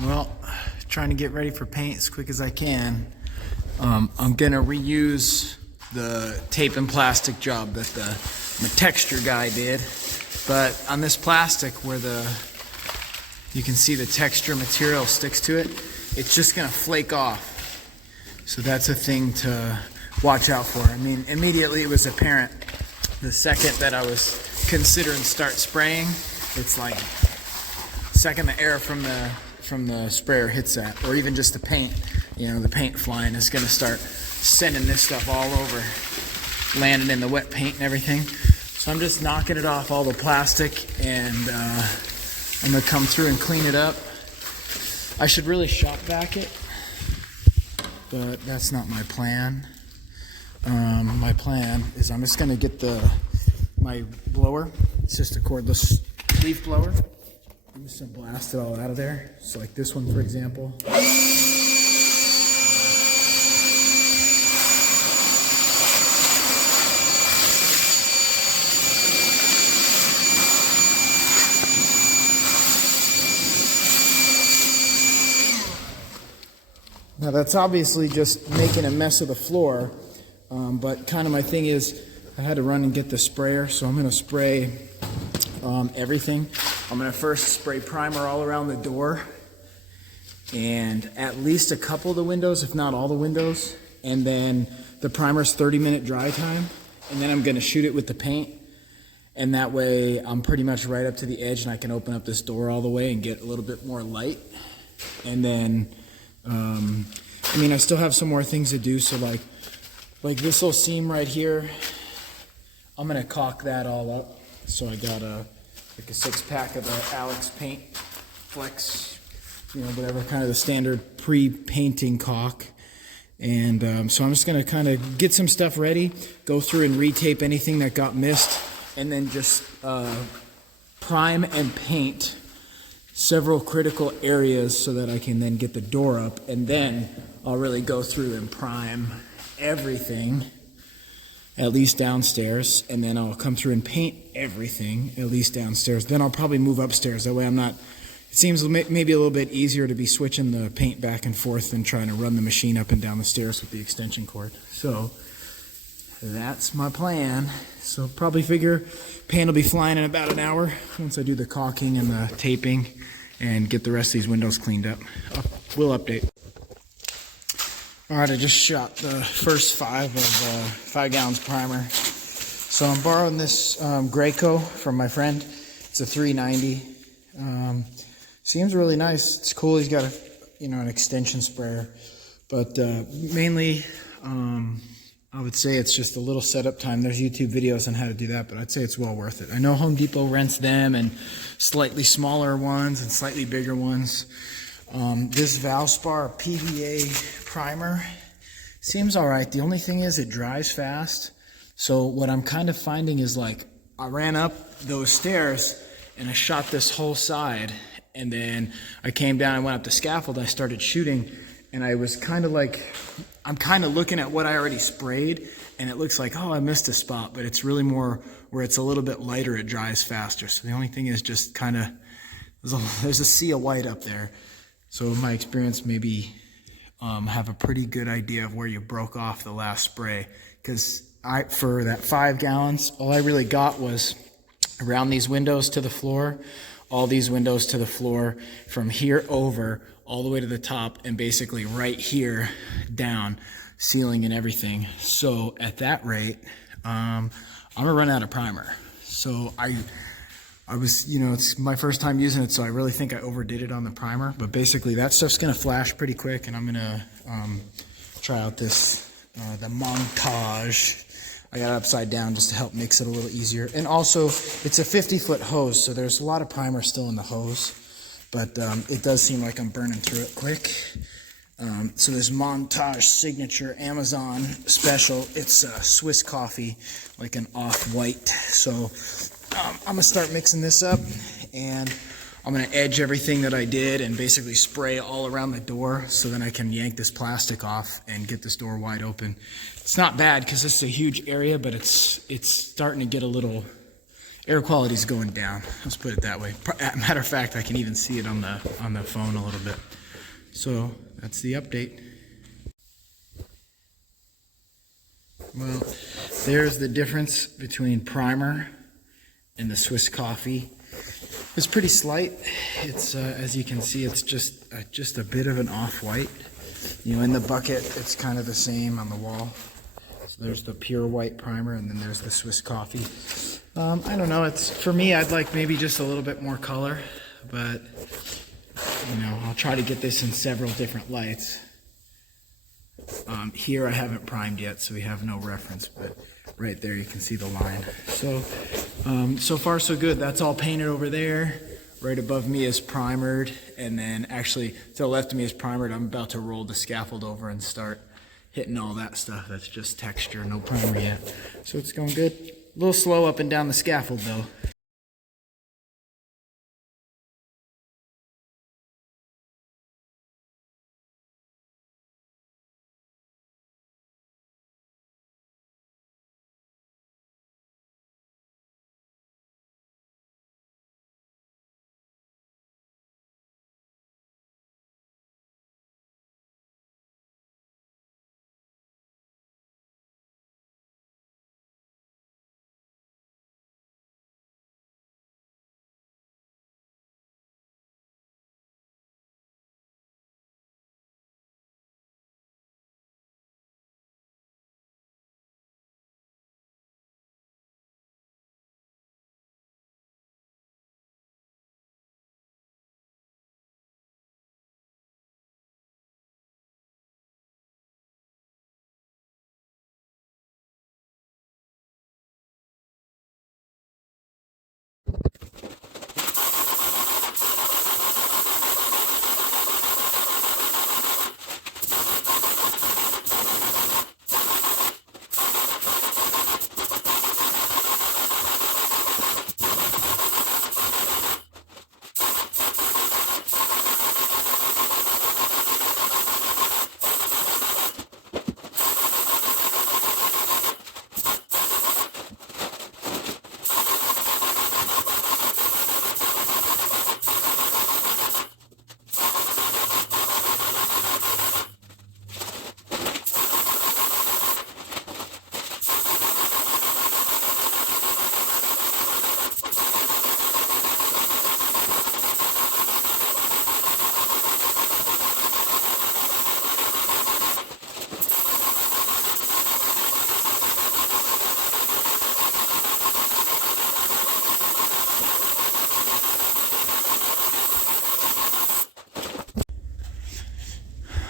Well, trying to get ready for paint as quick as I can. I'm gonna reuse the tape and plastic job that the texture guy did, but on this plastic where you can see the texture material sticks to it, it's just gonna flake off. So that's a thing to watch out for. I mean, immediately it was apparent the second that I was considering start spraying. It's like second the air from the sprayer hits that, or even just the paint, the paint flying is going to start sending this stuff all over, landing in the wet paint and everything. So I'm just knocking it off all the plastic, and I'm going to come through and clean it up. I should really shop vac it, but that's not my plan. My plan is I'm just going to get my blower. It's just a cordless leaf blower. I'm just going to blast it all out of there. So like this one, for example. Now that's obviously just making a mess of the floor, but kind of my thing is I had to run and get the sprayer, so I'm going to spray everything. I'm going to first spray primer all around the door and at least a couple of the windows, if not all the windows. And then the primer's 30-minute dry time. And then I'm going to shoot it with the paint. And that way I'm pretty much right up to the edge and I can open up this door all the way and get a little bit more light. And then, I still have some more things to do. So like this little seam right here, I'm going to caulk that all up. So I got a 6-pack of the Alex Paint Flex, whatever, kind of the standard pre-painting caulk. And so I'm just going to kind of get some stuff ready, go through and retape anything that got missed, and then just prime and paint several critical areas so that I can then get the door up. And then I'll really go through and prime everything, at least downstairs, and then I'll come through and paint everything, at least downstairs. Then I'll probably move upstairs. That way it seems maybe a little bit easier to be switching the paint back and forth than trying to run the machine up and down the stairs with the extension cord. So that's my plan. So probably figure paint will be flying in about an hour once I do the caulking and the taping and get the rest of these windows cleaned up. We'll update. All right, I just shot the first 5 gallons primer. So I'm borrowing this Graco from my friend. It's a 390. Seems really nice. It's cool. He's got an extension sprayer, but mainly I would say it's just a little setup time. There's YouTube videos on how to do that, but I'd say it's well worth it. I know Home Depot rents them and slightly smaller ones and slightly bigger ones. This Valspar PVA primer seems all right. The only thing is it dries fast. So what I'm kind of finding is like I ran up those stairs and I shot this whole side, and then I came down and went up the scaffold. I started shooting, and I was kind of like, I'm kind of looking at what I already sprayed, and it looks like, oh, I missed a spot, but it's really more where it's a little bit lighter, it dries faster. So the only thing is just kind of, there's a sea of white up there. So in my experience, maybe have a pretty good idea of where you broke off the last spray. Because for that 5 gallons, all I really got was around these windows to the floor, all these windows to the floor, from here over all the way to the top, and basically right here down, ceiling and everything. So at that rate, I'm gonna run out of primer. So I was, it's my first time using it, so I really think I overdid it on the primer. But basically that stuff's gonna flash pretty quick, and I'm gonna try out this, the Montage. I got it upside down just to help mix it a little easier. And also, it's a 50-foot hose, so there's a lot of primer still in the hose. But it does seem like I'm burning through it quick. So this Montage Signature Amazon special, it's Swiss coffee, like an off-white. So I'm going to start mixing this up, and I'm going to edge everything that I did and basically spray all around the door so then I can yank this plastic off and get this door wide open. It's not bad because this is a huge area, but it's starting to get a little Air quality is going down. Let's put it that way. Matter of fact, I can even see it on the phone a little bit. So that's the update. Well, there's the difference between primer and the Swiss coffee. It's pretty slight. It's as you can see, it's just a bit of an off-white. You know, in the bucket, it's kind of the same on the wall. So there's the pure white primer, and then there's the Swiss coffee. I don't know. It's for me. I'd like maybe just a little bit more color, but you know, I'll try to get this in several different lights. Here I haven't primed yet, so we have no reference, but right there you can see the line. So, so far so good. That's all painted over there. Right above me is primered, and then actually to the left of me is primered. I'm about to roll the scaffold over and start hitting all that stuff. That's just texture, no primer yet. So it's going good. A little slow up and down the scaffold though.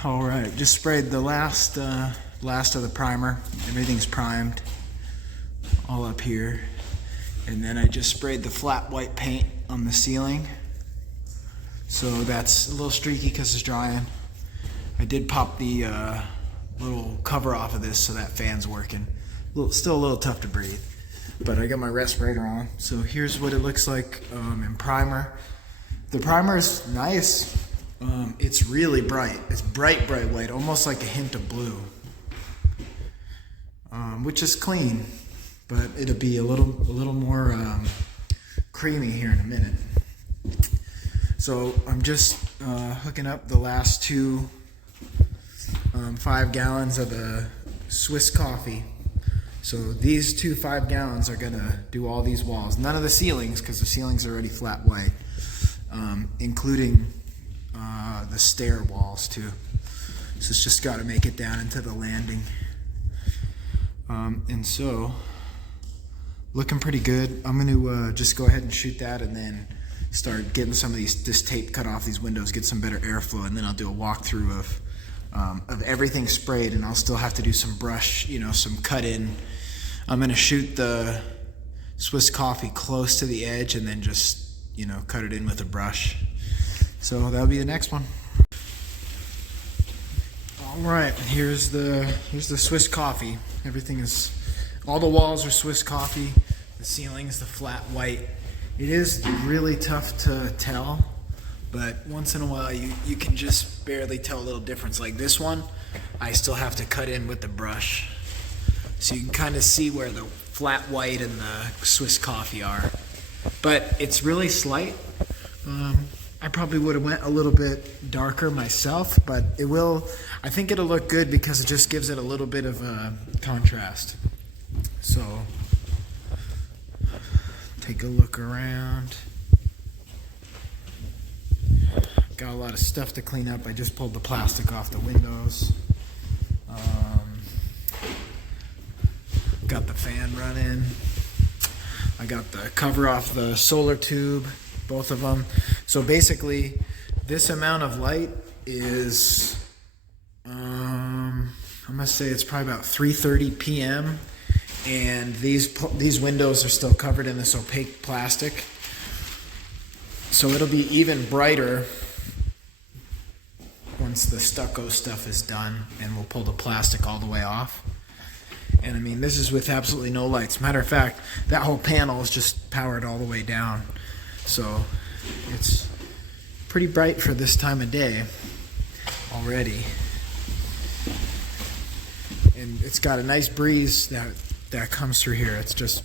All right, just sprayed the last of the primer. Everything's primed all up here. And then I just sprayed the flat white paint on the ceiling. So that's a little streaky because it's drying. I did pop the little cover off of this so that fan's working. Still a little tough to breathe, but I got my respirator on. So here's what it looks like in primer. The primer is nice. It's really bright. It's bright white, almost like a hint of blue, which is clean, but it'll be a little more creamy here in a minute. So I'm just hooking up the last two 5 gallons of the Swiss coffee. So these 2 5 gallons are gonna do all these walls. None of the ceilings, because the ceilings are already flat white, including the stair walls too. So it's just got to make it down into the landing. And so looking pretty good. I'm going to just go ahead and shoot that, and then start getting some of this tape cut off these windows, get some better airflow, and then I'll do a walkthrough of everything sprayed, and I'll still have to do some brush, some cut in. I'm going to shoot the Swiss coffee close to the edge, and then just cut it in with a brush. So that'll be the next one. All right, here's the Swiss coffee. All the walls are Swiss coffee. The ceiling's the flat white. It is really tough to tell, but once in a while you can just barely tell a little difference. Like this one, I still have to cut in with the brush, so you can kind of see where the flat white and the Swiss coffee are. but it's really slight. I probably would have went a little bit darker myself, but I think it'll look good because it just gives it a little bit of a contrast. So take a look around. Got a lot of stuff to clean up. I just pulled the plastic off the windows. Got the fan running. I got the cover off the solar tube, both of them. So basically, this amount of light is, I'm gonna say it's probably about 3:30 p.m. and these windows are still covered in this opaque plastic. So it'll be even brighter once the stucco stuff is done, and we'll pull the plastic all the way off. And I mean, this is with absolutely no lights. Matter of fact, that whole panel is just powered all the way down. So it's pretty bright for this time of day already. And it's got a nice breeze that comes through here. It's just,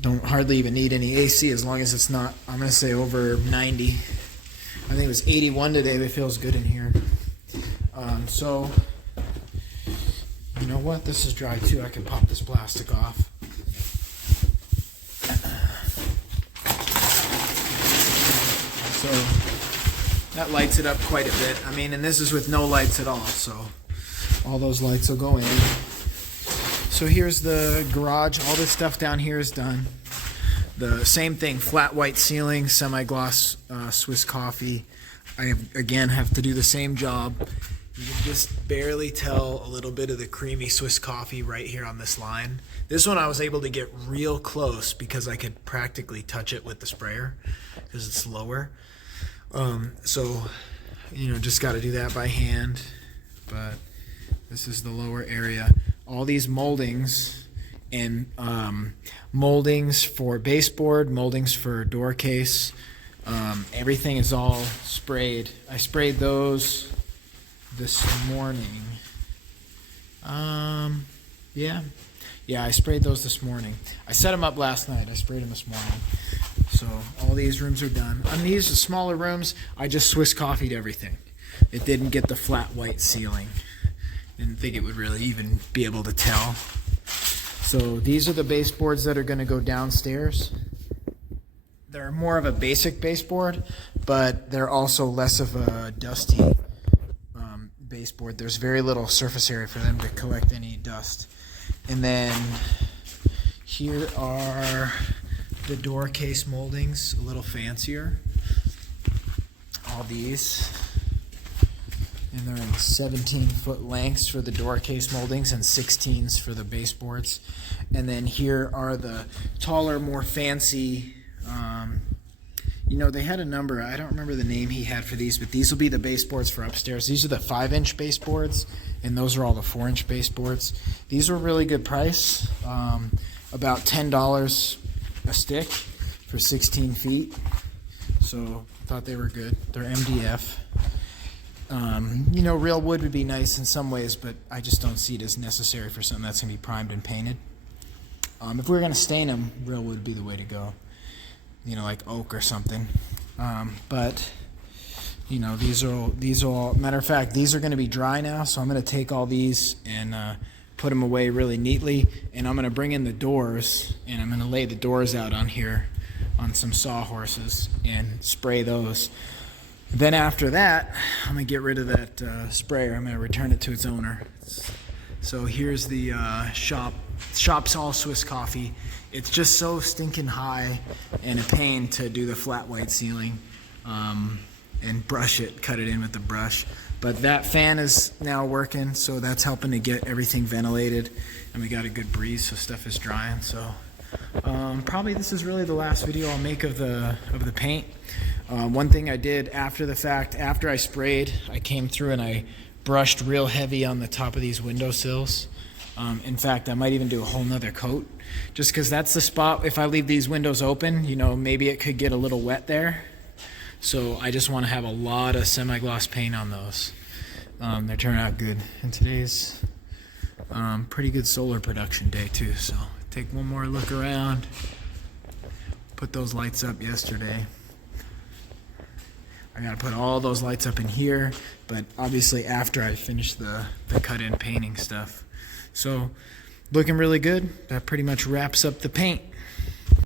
don't hardly even need any AC as long as it's not, I'm going to say over 90. I think it was 81 today, but it feels good in here. So, you know what? This is dry too. I can pop this plastic off. So, that lights it up quite a bit. I mean, and this is with no lights at all, so all those lights will go in. So here's the garage. All this stuff down here is done. The same thing, flat white ceiling, semi-gloss Swiss coffee. I again have to do the same job. You can just barely tell a little bit of the creamy Swiss coffee right here on this line. This one I was able to get real close because I could practically touch it with the sprayer because it's lower. So, you know, just got to do that by hand. But this is the lower area. All these moldings and moldings for baseboard, moldings for door case. Everything is all sprayed. I sprayed those this morning. Yeah, I sprayed those this morning. I set them up last night. I sprayed them this morning. So all these rooms are done. On these smaller rooms, I just Swiss coffee'd everything. It didn't get the flat white ceiling. Didn't think it would really even be able to tell. So these are the baseboards that are going to go downstairs. They're more of a basic baseboard, but they're also less of a dusty baseboard. There's very little surface area for them to collect any dust. And then here are the door case moldings, a little fancier. All these. And they're in 17-foot lengths for the door case moldings and 16s for the baseboards. And then here are the taller, more fancy, you know, they had a number. I don't remember the name he had for these, but these will be the baseboards for upstairs. These are the 5-inch baseboards, and those are all the 4-inch baseboards. These were a really good price, about $10 a stick for 16 feet. So I thought they were good. They're MDF. You know, real wood would be nice in some ways, but I just don't see it as necessary for something that's going to be primed and painted. If we were going to stain them, real wood would be the way to go. You know, like oak or something. But, you know, these are all, matter of fact, these are going to be dry now, so I'm going to take all these and put them away really neatly, and I'm going to bring in the doors, and I'm going to lay the doors out on here on some sawhorses and spray those. Then after that, I'm going to get rid of that sprayer. I'm going to return it to its owner. So here's the shop. Shop's all Swiss coffee. It's just so stinking high and a pain to do the flat white ceiling and brush it, cut it in with the brush. But that fan is now working, so that's helping to get everything ventilated. And we got a good breeze, so stuff is drying. So probably this is really the last video I'll make of the paint. One thing I did after the fact, after I sprayed, I came through and I brushed real heavy on the top of these windowsills. In fact, I might even do a whole nother coat, just because that's the spot, if I leave these windows open, you know, maybe it could get a little wet there. So I just want to have a lot of semi-gloss paint on those. They turn out good. And today's pretty good solar production day too, so take one more look around. put those lights up yesterday. I gotta put all those lights up in here, but obviously after I finish the cut-in painting stuff. So, looking really good. That pretty much wraps up the paint.